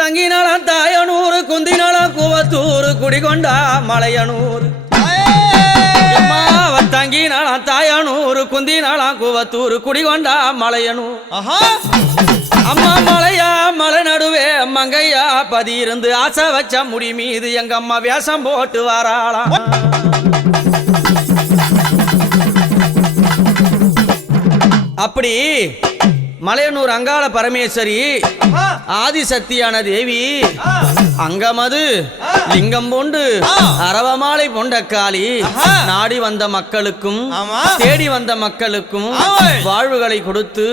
தங்கினாலாம் தாயனூர் குந்தினாலாம் கூவத்தூர் குடிகொண்டா மலையனூர் தங்கினாலாம் தாயனூர் குந்தினாலாம் கூவத்தூர் குடிகொண்டா மலையனூர் அம்மா மலையா மலை நடுவே மங்கையா பதியிருந்து ஆசை வச்ச முடி மீது எங்க அம்மா வேஷம் போட்டு வராளாம். அப்படி மலையனூர் அங்காள பரமேஸ்வரி ஆதிசக்தியான தேவி அங்கமது லிங்கம் போண்டு அரவமாலை பொண்டக்காளி நாடி வந்த மக்களுக்கும் தேடி வந்த மக்களுக்கும் வாழ்வுகளை கொடுத்து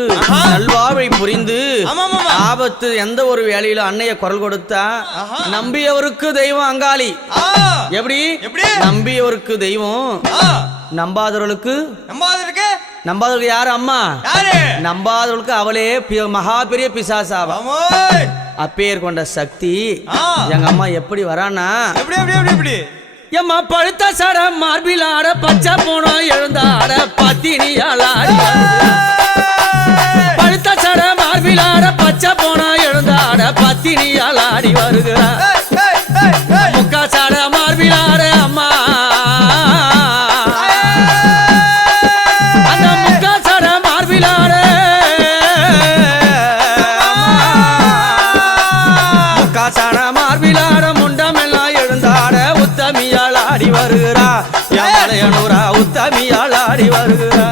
நல்வாழ்வை புரிந்து ஆபத்து எந்த ஒரு வேலையில அன்னைய குரல் கொடுத்தா நம்பியவருக்கு தெய்வம் அங்காளி. எப்படி நம்பியவருக்கு தெய்வம், நம்பாதவர்களுக்கு யாரு அம்மா, நம்பாதவர்களுக்கு அவளே மகா பெரிய பிசாசாவா. அப்பேர் கொண்ட சக்தி எங்க அம்மா எப்படி வரானா, எம்மா பழுத்த சட மார்பில் ஆட பச்சை போனோம் எழுந்தாட பத்தினியால் ஆடி, பழுத்த சட மார்பில் ஆட பச்சை போனோம் எழுந்தாட பத்தினியால் ஆடி வருகிறார். முக்கா சட மார்பில் ஆட அம்மா வருகிறா மலையனூரா உத்தமியால் ஆடி வருகிறா.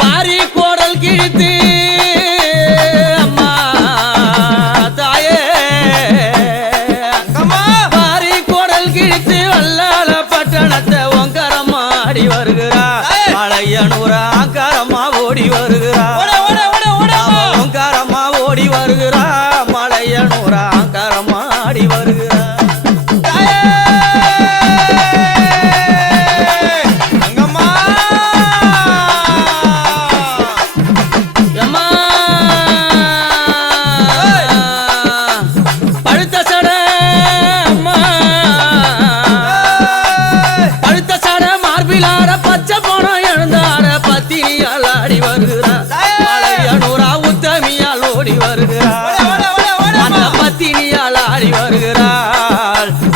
பாரி கோடல் கிழித்து அம்மா தாயே, பாரி கோடல் கிழித்து வல்லால பட்டணத்தை ஒங்கரம்மா ஆடி வருகிறா. மலையனூரா அங்காரம்மா ஓடி வருகிறா, ஓங்காரம்மா ஓடி வருகிறா. மலையனூரா அங்காரம்மா ஆடி வருகிறா.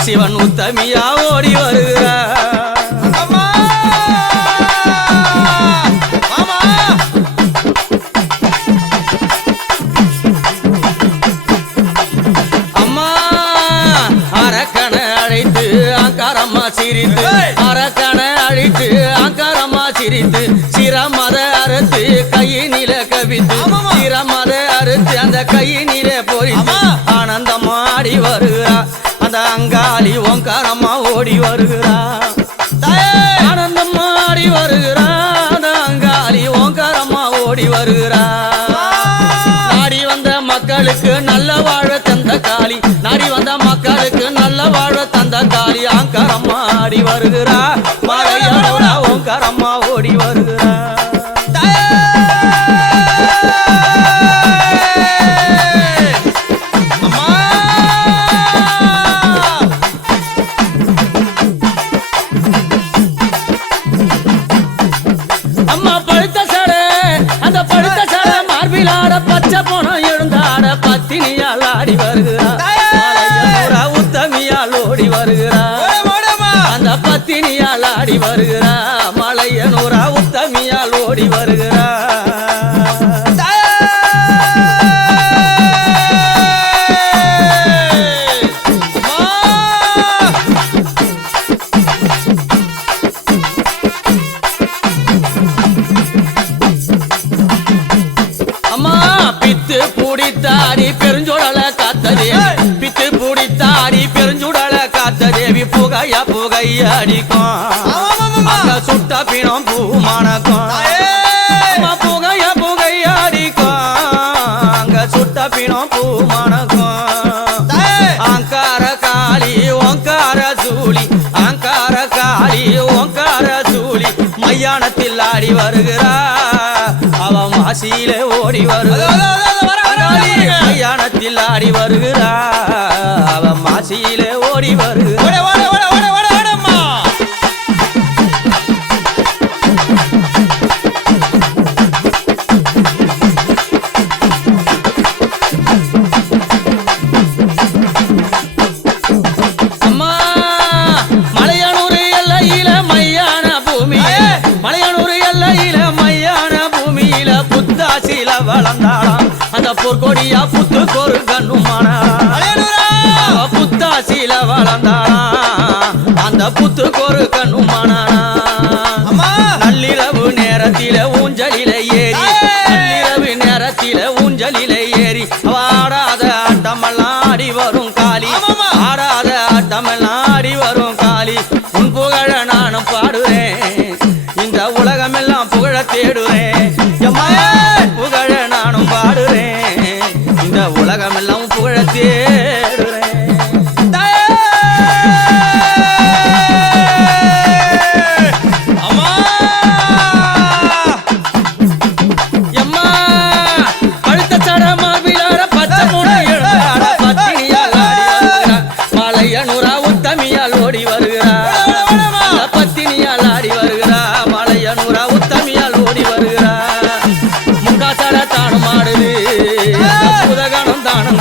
சிவன் உத்தமியா ஓடி வருகிறார். அம்மா அரக்கனை அழைத்து அங்காரம்மா சிரித்து, அரக்கனை அழைத்து அங்காரம்மா சிரித்து சிரமத அறுத்து கையினில கவித்து, சிரமத அறுத்து அந்த கையினில பொறித்து ஆனந்தமா ஆடி வருகிறார். அந்த அங்காளி ஓங்காரம்மா ஓடி வருகிறா, ஆனந்தம்மா ஆடி வருகிறா. அந்த அங்காளி ஓங்காரம்மா ஓடி வருகிறா. நாடி வந்த மக்களுக்கு நல்ல வாழ தந்த காளி, நாடி வந்த மக்களுக்கு நல்ல வாழ தந்த காளி அங்காரம்மா ஆடி வருகிறா. மலையனூரா ஓங்காரம்மா ஓடி வருகிறா. பச்சை போனோம் எழுந்தாட பத்தினியால் ஆடி வருகிறா. மலையனூரா உத்தமியால் ஓடி வருகிறா. அந்த பத்தினியால் ஆடி வருகிறா. மலையனூரா உத்தமியால் ஓடி வருகிறா. பித்து பூடித்தாடி பெருஞ்சுடல காத்த தேவி, பித்து பூடித்தாடி பெருஞ்சுடல காத்த தேவி புகையா புகையடிக்கும் அங்க சுட்ட பிணம் பூ மணக்கும். புகையா புகையடிக்கும் அங்க சுட்ட பிணம் பூ மணக்கும். அங்கார காளி ஓங்கார சூளி, அங்கார காளி ஓங்கார சூளி மையானத்தில் ஆடி வருகிறா. அவ மாசியிலே ஓடி வருகிறா, மையானத்தில் ஆடி வருகிறா. அவ மாசியிலே ஓடி வருகிறா. வளர்ந்தாளாம் அந்த பொற்கொடியா புத்துக்கொரு கண்ணுமானாளாம் புத்தாசியில வளர்ந்தாளாம் அந்த புத்துக்கொரு கண்ணுமானாளாம் நள்ளிரவு நேரத்தில ஊஞ்சலில ஏறி நள்ளிரவு நேரத்தில ஊஞ்சலில ஏறி ஆடாத ஆட்டமெல்லாம் ஆடி வரும் காளி ஆடாத ஆட்டமெல்லாம் ஆடி வரும் காளி உன் புகழ நானும் பாடுறேன் இந்த உலகமெல்லாம் புகழ தேடுறேன் புகழ நானும் பாடுறேன் இந்த உலகமெல்லாம் புகழ தேடுறேன் ஓடி வருகிறார் பத்தினியால் ஆடி வருகிறார் மலையனூரா உத்தமியால் ஓடி வருகிறார் முக்காசட தானம் ஆடுது புதகணம் தானம்